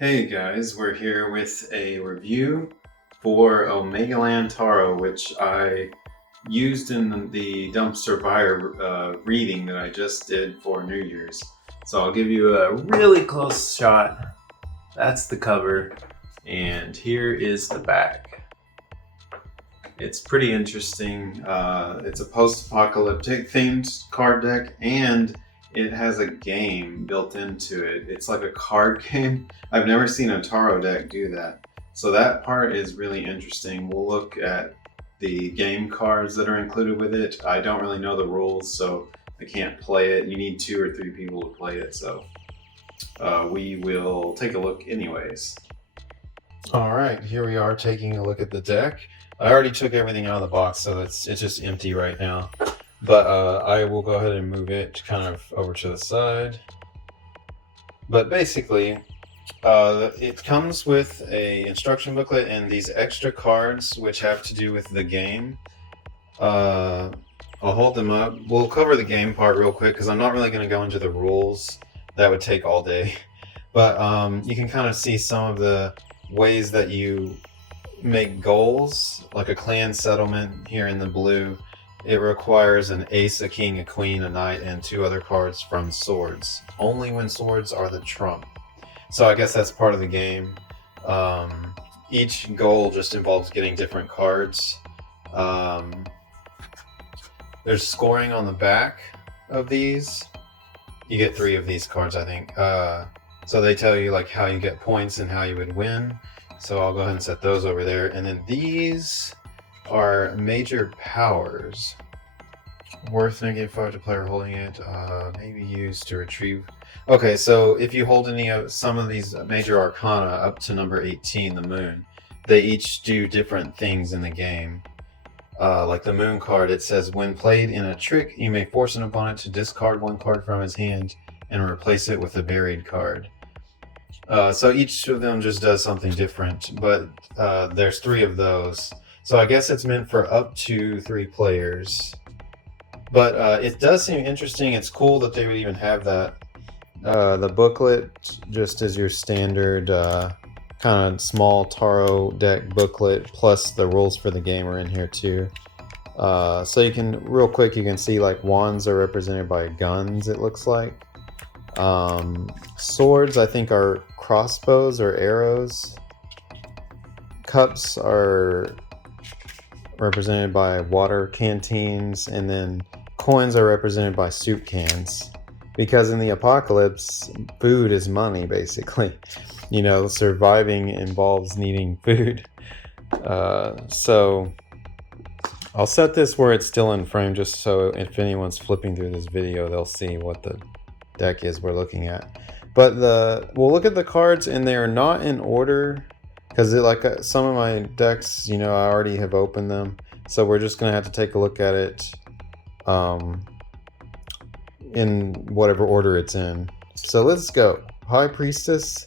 Hey guys, we're here with a review for Omegaland Tarot, which I used in the dumpster fire reading that I just did for New Year's. So I'll give you a really close shot. That's the cover, and here is the back. It's pretty interesting. It's a post-apocalyptic themed card deck, and it has a game built into it. It's like a card game. I've never seen a tarot deck do that. So that part is really interesting. We'll look at the game cards that are included with it. I don't really know the rules, so I can't play it. You need 2 or 3 people to play it, so we will take a look anyways. All right, here we are taking a look at the deck. I already took everything out of the box, so it's just empty right now. But I will go ahead and move it kind of over to the side. But basically, it comes with a instruction booklet and these extra cards which have to do with the game. I'll hold them up. We'll cover the game part real quick because I'm not really going to go into the rules. That would take all day. But you can kind of see some of the ways that you make goals, like a clan settlement here in the blue. It requires an ace, a king, a queen, a knight, and 2 other cards from swords. Only when swords are the trump. So I guess that's part of the game. Each goal just involves getting different cards. There's scoring on the back of these. You get 3 of these cards, I think. So they tell you like how you get points and how you would win. So I'll go ahead and set those over there. And then these are major powers. Worth -5 to player holding it. Maybe used to retrieve. Okay, so if you hold some of these major arcana up to number 18, the moon, they each do different things in the game. Like the moon card, it says when played in a trick, you may force an opponent to discard 1 card from his hand and replace it with a buried card. So each of them just does something different, but there's 3 of those. So I guess it's meant for up to 3 players. But it does seem interesting. It's cool that they would even have that. The booklet just is your standard kind of small tarot deck booklet, plus the rules for the game are in here too. So you can, real quick, you can see like wands are represented by guns, it looks like. Swords, I think, are crossbows or arrows. Cups are represented by water canteens, and then coins are represented by soup cans. Because in the apocalypse, food is money, basically. You know, surviving involves needing food. So I'll set this where it's still in frame, just so if anyone's flipping through this video, they'll see what the deck is we're looking at. But we'll look at the cards, and they are not in order, because some of my decks, you know, I already have opened them, so we're just gonna have to take a look at it in whatever order it's in. So let's go. High Priestess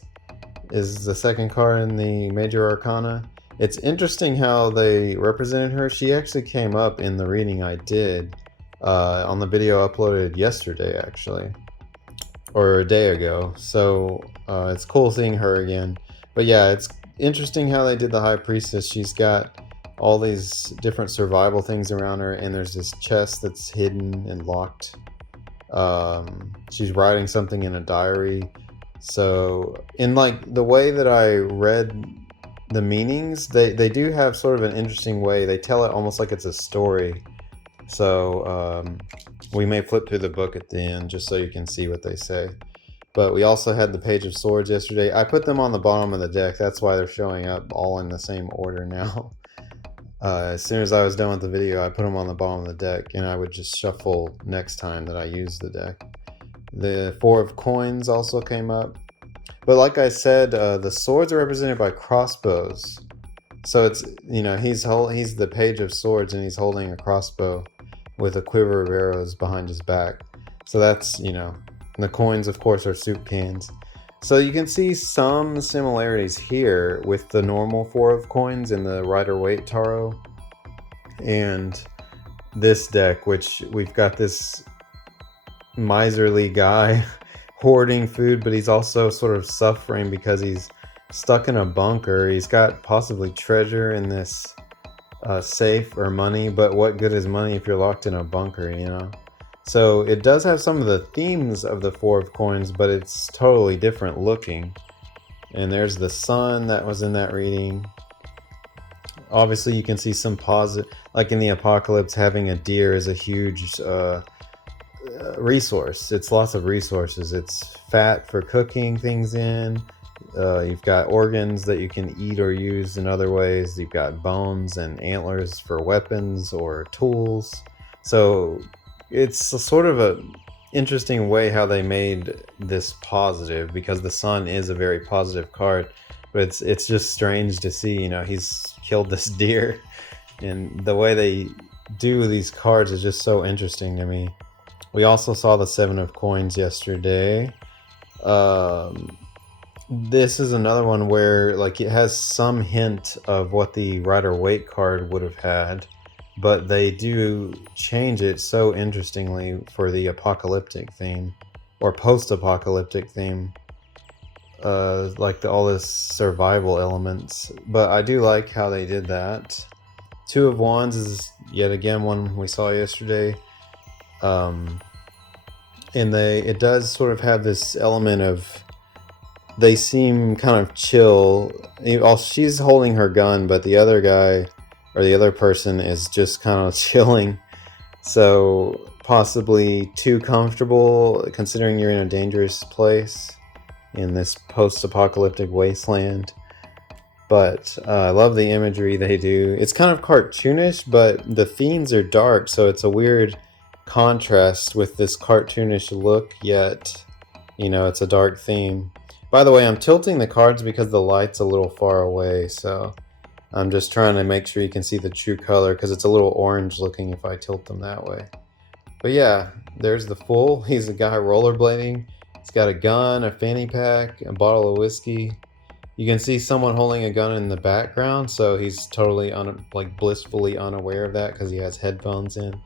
is the second card in the major arcana. It's interesting how they represented her. She actually came up in the reading I did on the video uploaded yesterday, actually, or a day ago. So it's cool seeing her again. But yeah, it's interesting how they did the High Priestess. She's got all these different survival things around her, and there's this chest that's hidden and locked. She's writing something in a diary. So in like the way that I read the meanings, they do have sort of an interesting way. They tell it almost like it's a story. So we may flip through the book at the end just so you can see what they say. But we also had the Page of Swords yesterday. I put them on the bottom of the deck. That's why they're showing up all in the same order now. As soon as I was done with the video, I put them on the bottom of the deck, and I would just shuffle next time that I use the deck. The 4 of Coins also came up. But like I said, the swords are represented by crossbows. So it's, you know, he's the Page of Swords, and he's holding a crossbow with a quiver of arrows behind his back. So that's, you know, the coins, of course, are soup cans. So you can see some similarities here with the normal 4 of Coins in the Rider-Waite Tarot and this deck, which we've got this miserly guy hoarding food, but he's also sort of suffering because he's stuck in a bunker. He's got possibly treasure in this safe or money, but what good is money if you're locked in a bunker, you know? So it does have some of the themes of the Four of Coins, but it's totally different looking. And there's the sun that was in that reading. Obviously you can see some positive, like in the apocalypse, having a deer is a huge resource. It's lots of resources. It's fat for cooking things in. You've got organs that you can eat or use in other ways. You've got bones and antlers for weapons or tools. So it's a sort of a interesting way how they made this positive, because the sun is a very positive card. But it's just strange to see, you know, he's killed this deer, and the way they do these cards is just so interesting to me. We also saw the Seven of Coins yesterday. This is another one where like it has some hint of what the Rider-Waite card would have had, but they do change it so interestingly for the apocalyptic theme or post-apocalyptic theme. Like all this survival elements, but I do like how they did that. Two of Wands is yet again one we saw yesterday. And it does sort of have this element of, they seem kind of chill. She's holding her gun, but the other guy or the other person is just kind of chilling. So possibly too comfortable, considering you're in a dangerous place in this post-apocalyptic wasteland. But I love the imagery they do. It's kind of cartoonish, but the themes are dark, so it's a weird contrast with this cartoonish look, yet, you know, it's a dark theme. By the way, I'm tilting the cards because the light's a little far away, so I'm just trying to make sure you can see the true color, because it's a little orange looking if I tilt them that way. But yeah, there's the Fool. He's a guy rollerblading. He's got a gun, a fanny pack, a bottle of whiskey. You can see someone holding a gun in the background, so he's totally blissfully unaware of that because he has headphones in.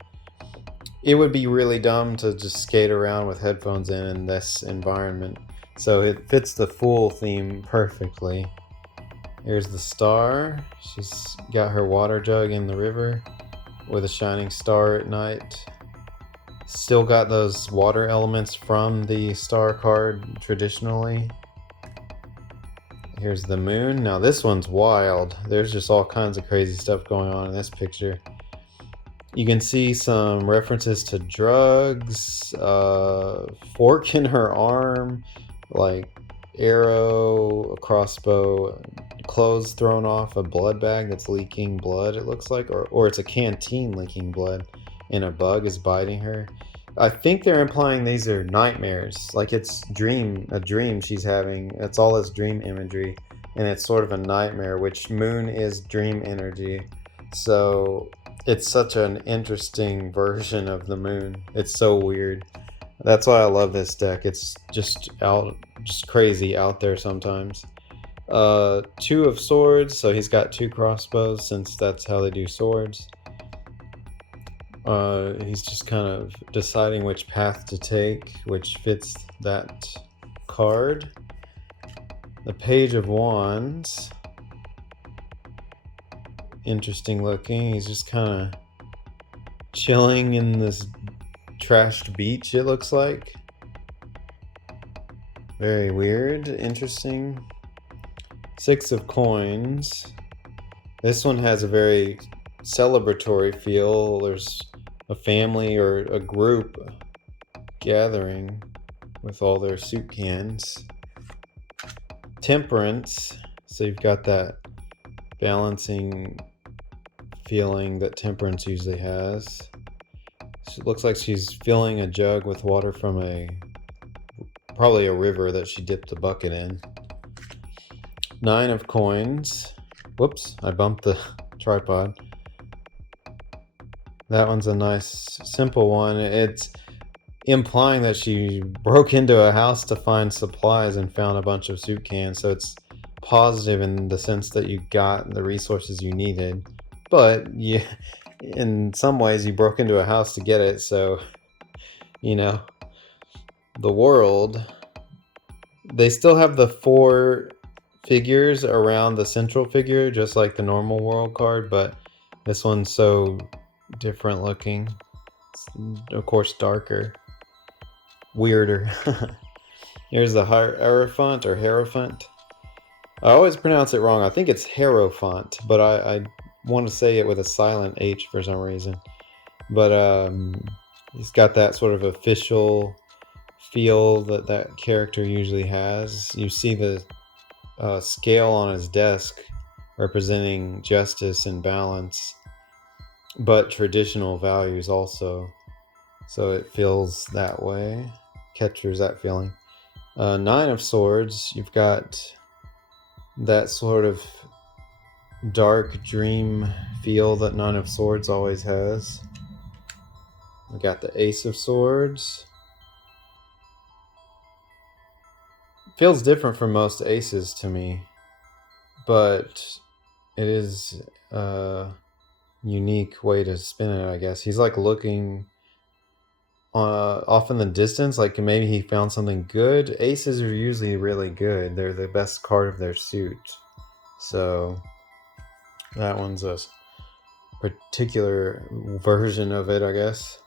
It would be really dumb to just skate around with headphones in this environment. So it fits the Fool theme perfectly. Here's the Star. She's got her water jug in the river with a shining star at night. Still got those water elements from the Star card traditionally. Here's the Moon. Now this one's wild. There's just all kinds of crazy stuff going on in this picture. You can see some references to drugs, fork in her arm, like arrow, a crossbow, clothes thrown off, a blood bag that's leaking blood, it looks like, or it's a canteen leaking blood, and a bug is biting her. I think they're implying these are nightmares, like it's a dream she's having. It's all this dream imagery, and it's sort of a nightmare, which Moon is dream energy. So it's such an interesting version of the Moon. It's so weird. That's why I love this deck. It's just crazy out there sometimes. Two of Swords, so he's got two crossbows since that's how they do swords. He's just kind of deciding which path to take, which fits that card. The Page of Wands. Interesting looking. He's just kind of chilling in this trashed beach, it looks like. Very weird. Interesting. Six of Coins. This one has a very celebratory feel. There's a family or a group gathering with all their soup cans. Temperance. So you've got that balancing feeling that Temperance usually has. So it looks like she's filling a jug with water from probably a river that she dipped a bucket in. Nine of Coins. Whoops, I bumped the tripod. That one's a nice, simple one. It's implying that she broke into a house to find supplies and found a bunch of soup cans. So it's positive in the sense that you got the resources you needed. But in some ways, you broke into a house to get it. So, you know, the world, they still have the four figures around the central figure, just like the normal world card, but this one's so different looking. It's, of course, darker, weirder. Here's the Hierophant or Hierophant. I always pronounce it wrong. I think it's Hierophant, but I want to say it with a silent H for some reason. But he's got that sort of official feel that character usually has. You see the scale on his desk representing justice and balance, but traditional values also. So it feels that way, captures that feeling. Nine of Swords, you've got that sort of dark dream feel that Nine of Swords always has. We got the Ace of Swords. Feels different from most aces to me, but it is a unique way to spin it, I guess. He's like looking off in the distance, like maybe he found something good. Aces are usually really good. They're the best card of their suit. So that one's a particular version of it, I guess.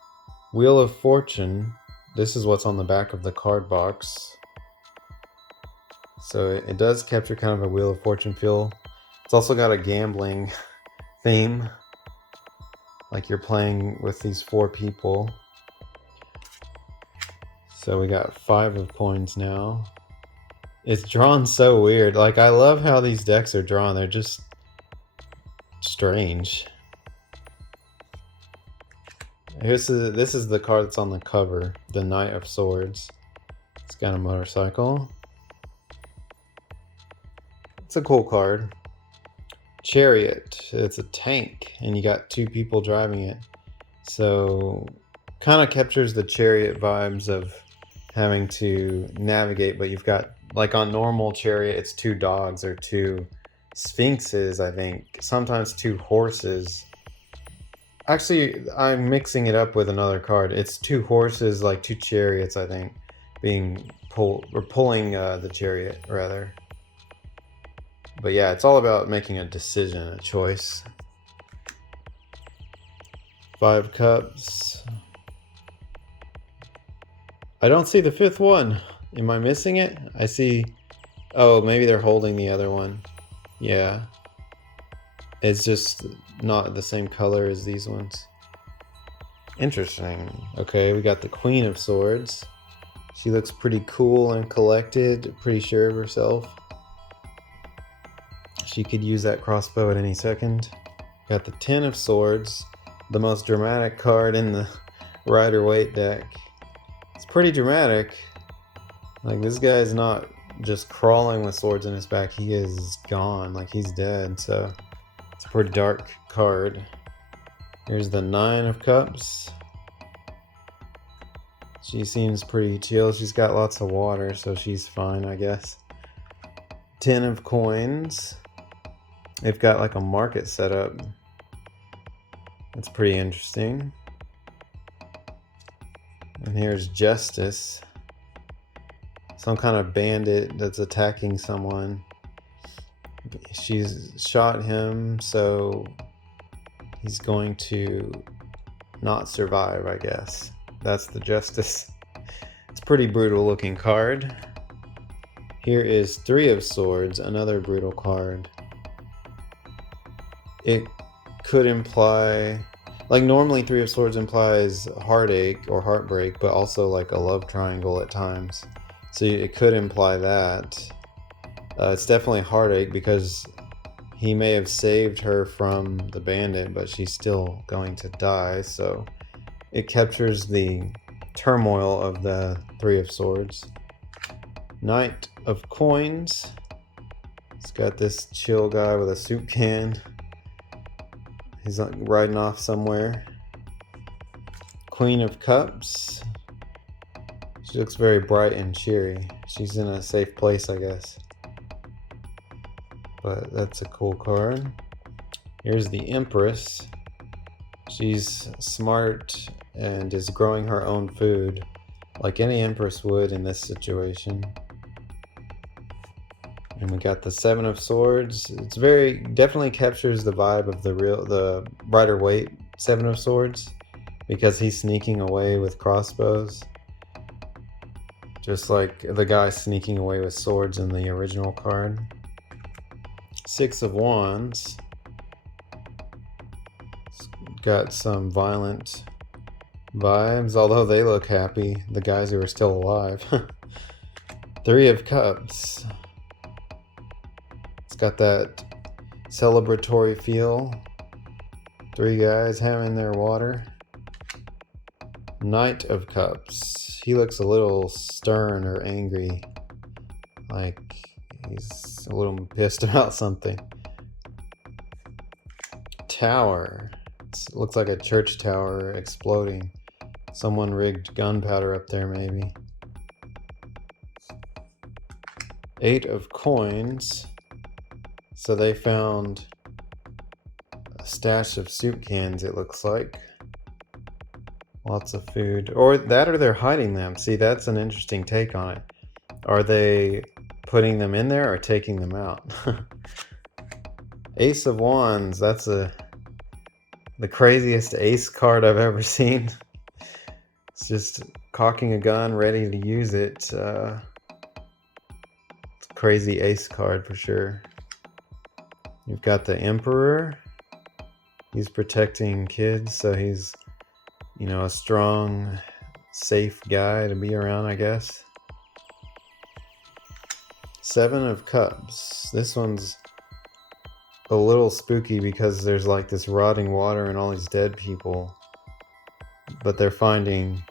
Wheel of Fortune. This is what's on the back of the card box. So it does capture kind of a Wheel of Fortune feel. It's also got a gambling theme. Like you're playing with these 4 people. So we got 5 of coins now. It's drawn so weird. Like, I love how these decks are drawn. They're just strange. This is the card that's on the cover, the Knight of Swords. It's got a motorcycle. It's a cool card. Chariot. It's a tank, and you got 2 people driving it. So, kind of captures the Chariot vibes of having to navigate, but you've got, like on normal Chariot, it's 2 dogs or 2 sphinxes, I think. Sometimes 2 horses. Actually, I'm mixing it up with another card. It's 2 horses, like 2 chariots, I think, being pulling the chariot, rather. But yeah, it's all about making a decision, a choice. 5 cups. I don't see the 5th one. Am I missing it? I see... Oh, maybe they're holding the other one. Yeah. It's just not the same color as these ones. Interesting. Okay, we got the Queen of Swords. She looks pretty cool and collected, pretty sure of herself. She could use that crossbow at any second. Got the 10 of Swords, the most dramatic card in the Rider-Waite deck. It's pretty dramatic. Like, this guy's not just crawling with swords in his back, he is gone, like he's dead, so it's a pretty dark card. Here's the 9 of Cups. She seems pretty chill. She's got lots of water, so she's fine, I guess. 10 of Coins. They've got like a market set up. That's pretty interesting. And here's Justice. Some kind of bandit that's attacking someone. She's shot him, so he's going to not survive, I guess. That's the Justice. It's a pretty brutal looking card. Here is 3 of Swords, another brutal card. It could imply, like normally 3 of Swords implies heartache or heartbreak, but also like a love triangle at times. So it could imply that. It's definitely heartache because he may have saved her from the bandit, but she's still going to die. So it captures the turmoil of the 3 of Swords. Knight of Coins. It's got this chill guy with a soup can. He's riding off somewhere. Queen of Cups. She looks very bright and cheery. She's in a safe place, I guess. But that's a cool card. Here's the Empress. She's smart and is growing her own food, like any Empress would in this situation. And we got the Seven of Swords. It's definitely captures the vibe of the Rider Waite Seven of Swords, because he's sneaking away with crossbows. Just like the guy sneaking away with swords in the original card. Six of Wands. It's got some violent vibes, although they look happy, the guys who are still alive. Three of Cups. It's got that celebratory feel. Three guys having their water. Knight of Cups. He looks a little stern or angry, like he's a little pissed about something. Tower. It looks like a church tower exploding. Someone rigged gunpowder up there, maybe. Eight of Coins. So they found a stash of soup cans, it looks like. Lots of food. Or they're hiding them. See, that's an interesting take on it. Are they putting them in there or taking them out? Ace of Wands. That's the craziest ace card I've ever seen. It's just cocking a gun, ready to use it. It's a crazy ace card for sure. You've got the Emperor. He's protecting kids, so he's, a strong, safe guy to be around, I guess. Seven of Cups. This one's a little spooky because there's like this rotting water and all these dead people. But they're finding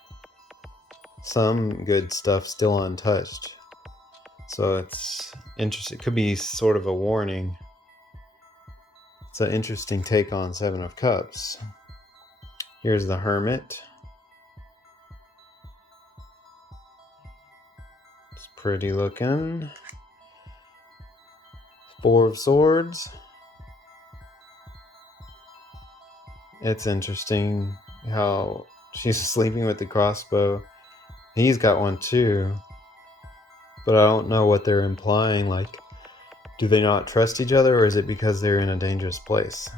some good stuff still untouched. So it's interesting. It could be sort of a warning. It's an interesting take on Seven of Cups. Here's the Hermit. It's pretty looking. Four of Swords. It's interesting how she's sleeping with the crossbow. He's got one too. But I don't know what they're implying. Like, do they not trust each other, or is it because they're in a dangerous place?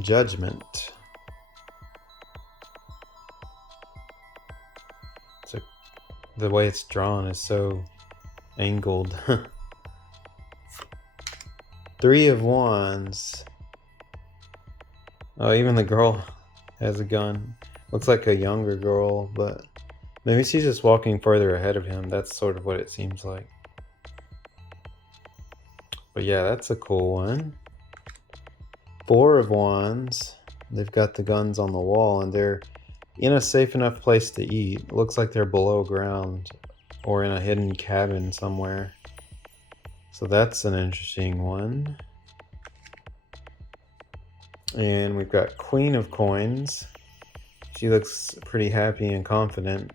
Judgment. The way it's drawn is so angled. Three of Wands. Oh, even the girl has a gun. Looks like a younger girl, but maybe she's just walking further ahead of him. That's sort of what it seems like. But yeah, that's a cool one. Four of Wands. They've got the guns on the wall and they're in a safe enough place to eat. It looks like they're below ground or in a hidden cabin somewhere. So that's an interesting one. And we've got Queen of Coins. She looks pretty happy and confident.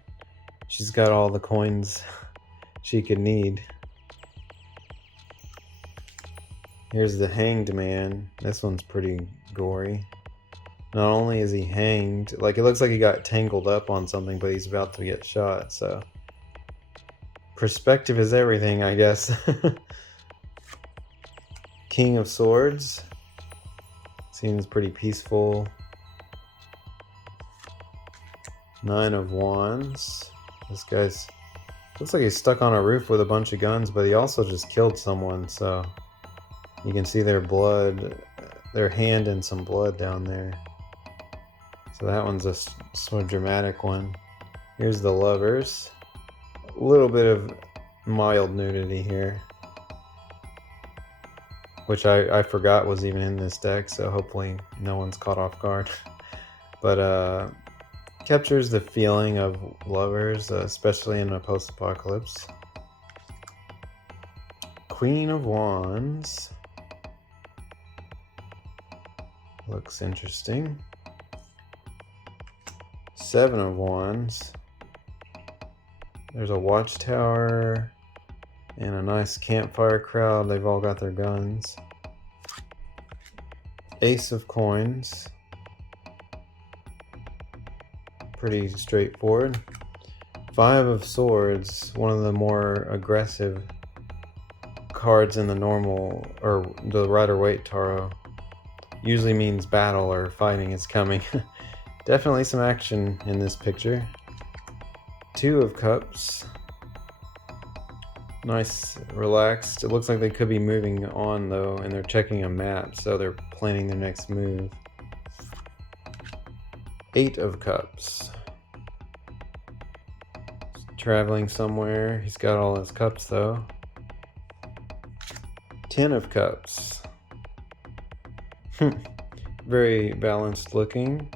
She's got all the coins she could need. Here's the Hanged Man. This one's pretty gory. Not only is he hanged, like it looks like he got tangled up on something, but he's about to get shot, so. Perspective is everything, I guess. King of Swords. Seems pretty peaceful. Nine of Wands. This guy's looks like he's stuck on a roof with a bunch of guns, but he also just killed someone, so you can see their blood, their hand and some blood down there. So that one's a sort of dramatic one. Here's the Lovers. A little bit of mild nudity here, which I forgot was even in this deck, so hopefully no one's caught off guard. But captures the feeling of lovers, especially in a post-apocalypse. Queen of Wands. Looks interesting. Seven of Wands. There's a watchtower and a nice campfire crowd. They've all got their guns. Ace of Coins. Pretty straightforward. Five of Swords. One of the more aggressive cards in the normal or the Rider-Waite Tarot. Usually means battle or fighting is coming. Definitely some action in this picture. 2 of Cups. Nice, relaxed. It looks like they could be moving on though, and they're checking a map, so they're planning their next move. 8 of Cups. Traveling somewhere. He's got all his cups though. 10 of Cups. Very balanced looking.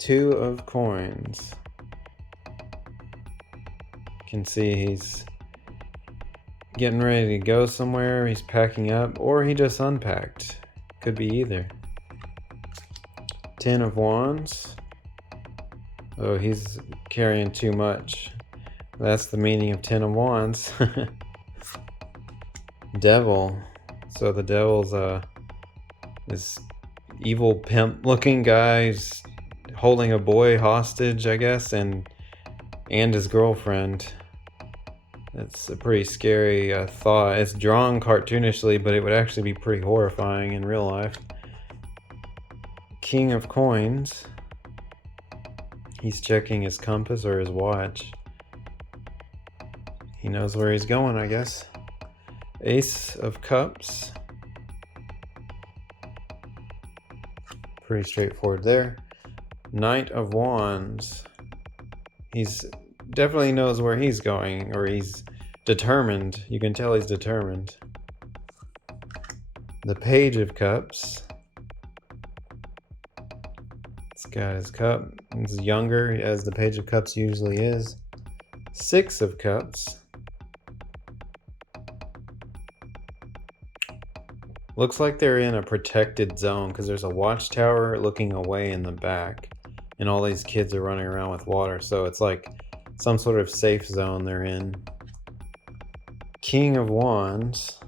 2 of Coins. You can see he's getting ready to go somewhere. He's packing up, or he just unpacked. Could be either. 10 of Wands. Oh, he's carrying too much. That's the meaning of 10 of Wands. Devil. So the devil's this evil pimp looking guy. He's holding a boy hostage, I guess, and his girlfriend. It's a pretty scary thought. It's drawn cartoonishly, but it would actually be pretty horrifying in real life. King of Coins. He's checking his compass or his watch. He knows where he's going, I guess. Ace of Cups. Pretty straightforward there. Knight of Wands. He's definitely knows where he's going, or he's determined. You can tell he's determined. The Page of Cups. This got his cup. He's younger, as the Page of Cups usually is. 6 of Cups. Looks like they're in a protected zone because there's a watchtower looking away in the back, and all these kids are running around with water, so it's like some sort of safe zone they're in. King of Wands.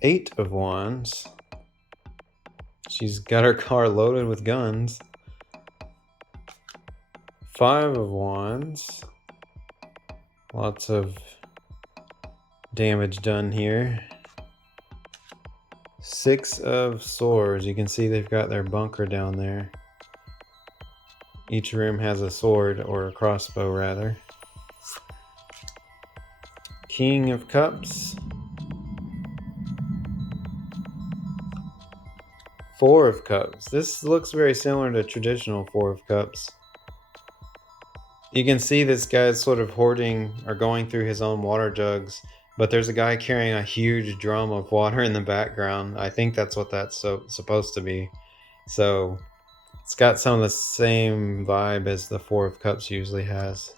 8 of Wands. She's got her car loaded with guns. 5 of Wands. Lots of damage done here. 6 of Swords. You can see they've got their bunker down there. Each room has a sword, or a crossbow rather. King of Cups. 4 of Cups. This looks very similar to traditional 4 of Cups. You can see this guy's sort of hoarding or going through his own water jugs, but there's a guy carrying a huge drum of water in the background. I think that's what that's supposed to be. So it's got some of the same vibe as the 4 of Cups usually has,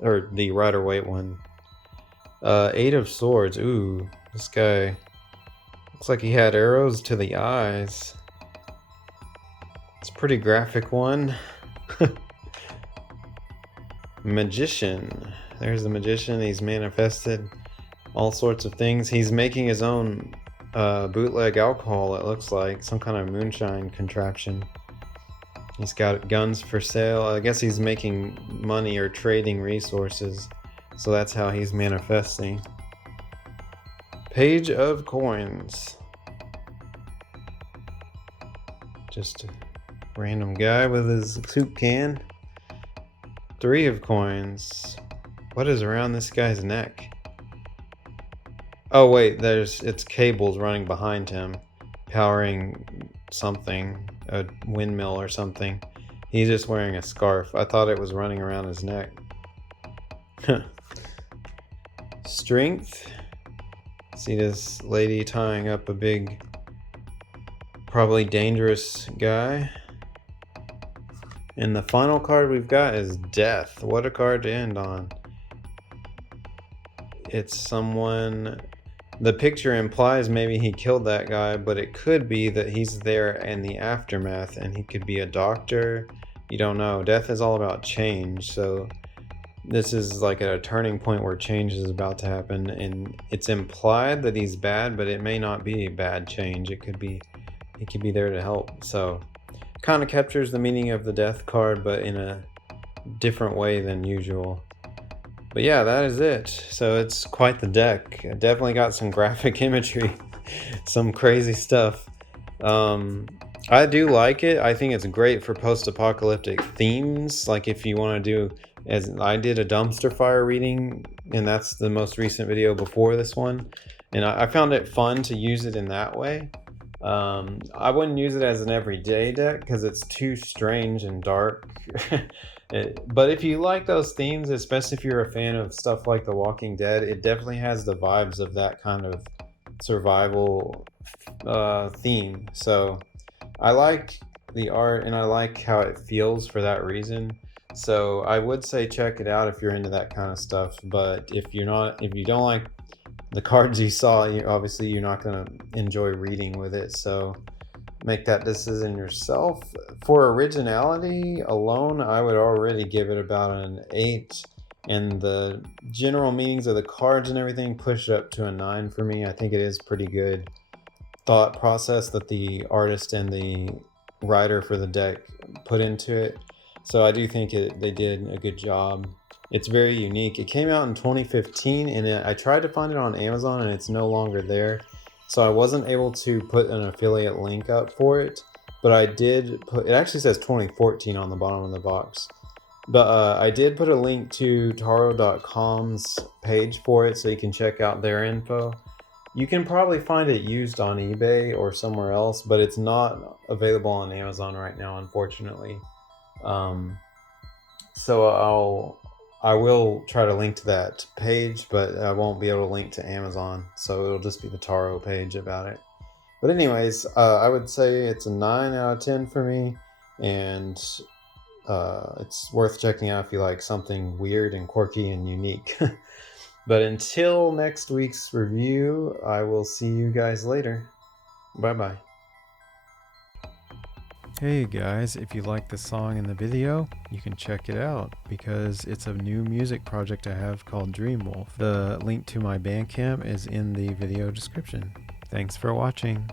or the Rider-Waite one. 8 of Swords. Ooh, this guy looks like he had arrows to the eyes. It's a pretty graphic one. Magician. There's the Magician. He's manifested all sorts of things. He's making his own bootleg alcohol, it looks like. Some kind of moonshine contraption. He's got guns for sale. I guess he's making money or trading resources. So that's how he's manifesting. Page of Coins. Just a random guy with his soup can. 3 of Coins. What is around this guy's neck? Oh wait, it's cables running behind him, powering something, a windmill or something. He's just wearing a scarf. I thought it was running around his neck. Strength. See this lady tying up a big, probably dangerous guy. And the final card we've got is Death. What a card to end on. It's someone... The picture implies maybe he killed that guy, but it could be that he's there in the aftermath, and he could be a doctor. You don't know. Death is all about change, so this is like at a turning point where change is about to happen, and it's implied that he's bad, but it may not be bad change. He could be there to help. So kind of captures the meaning of the Death card, but in a different way than usual. But yeah, that is it. So it's quite the deck. It definitely got some graphic imagery, some crazy stuff. I do like it. I think it's great for post-apocalyptic themes. Like if you want to do, as I did a dumpster fire reading, and that's the most recent video before this one. And I found it fun to use it in that way. I wouldn't use it as an everyday deck because it's too strange and dark. But if you like those themes, especially if you're a fan of stuff like The Walking Dead, it definitely has the vibes of that kind of survival theme. So I like the art and I like how it feels for that reason. So I would say check it out if you're into that kind of stuff. But if you don't like the cards you saw, obviously you're not going to enjoy reading with it. So make that decision yourself. For originality alone, I would already give it about an 8, and the general meanings of the cards and everything push it up to a 9 for me. I think it is pretty good thought process that the artist and the writer for the deck put into it. So I do think they did a good job. It's very unique. It came out in 2015, and I tried to find it on Amazon, and it's no longer there. So I wasn't able to put an affiliate link up for it, but I did put, it actually says 2014 on the bottom of the box. But I did put a link to tarot.com's page for it so you can check out their info. You can probably find it used on eBay or somewhere else, but it's not available on Amazon right now, unfortunately. So I will try to link to that page, but I won't be able to link to Amazon, so it'll just be the Tarot page about it. But anyways, I would say it's a 9 out of 10 for me, and it's worth checking out if you like something weird and quirky and unique. But until next week's review, I will see you guys later. Bye-bye. Hey guys, if you like the song in the video, you can check it out because it's a new music project I have called DreamWolf. The link to my bandcamp is in the video description. Thanks for watching.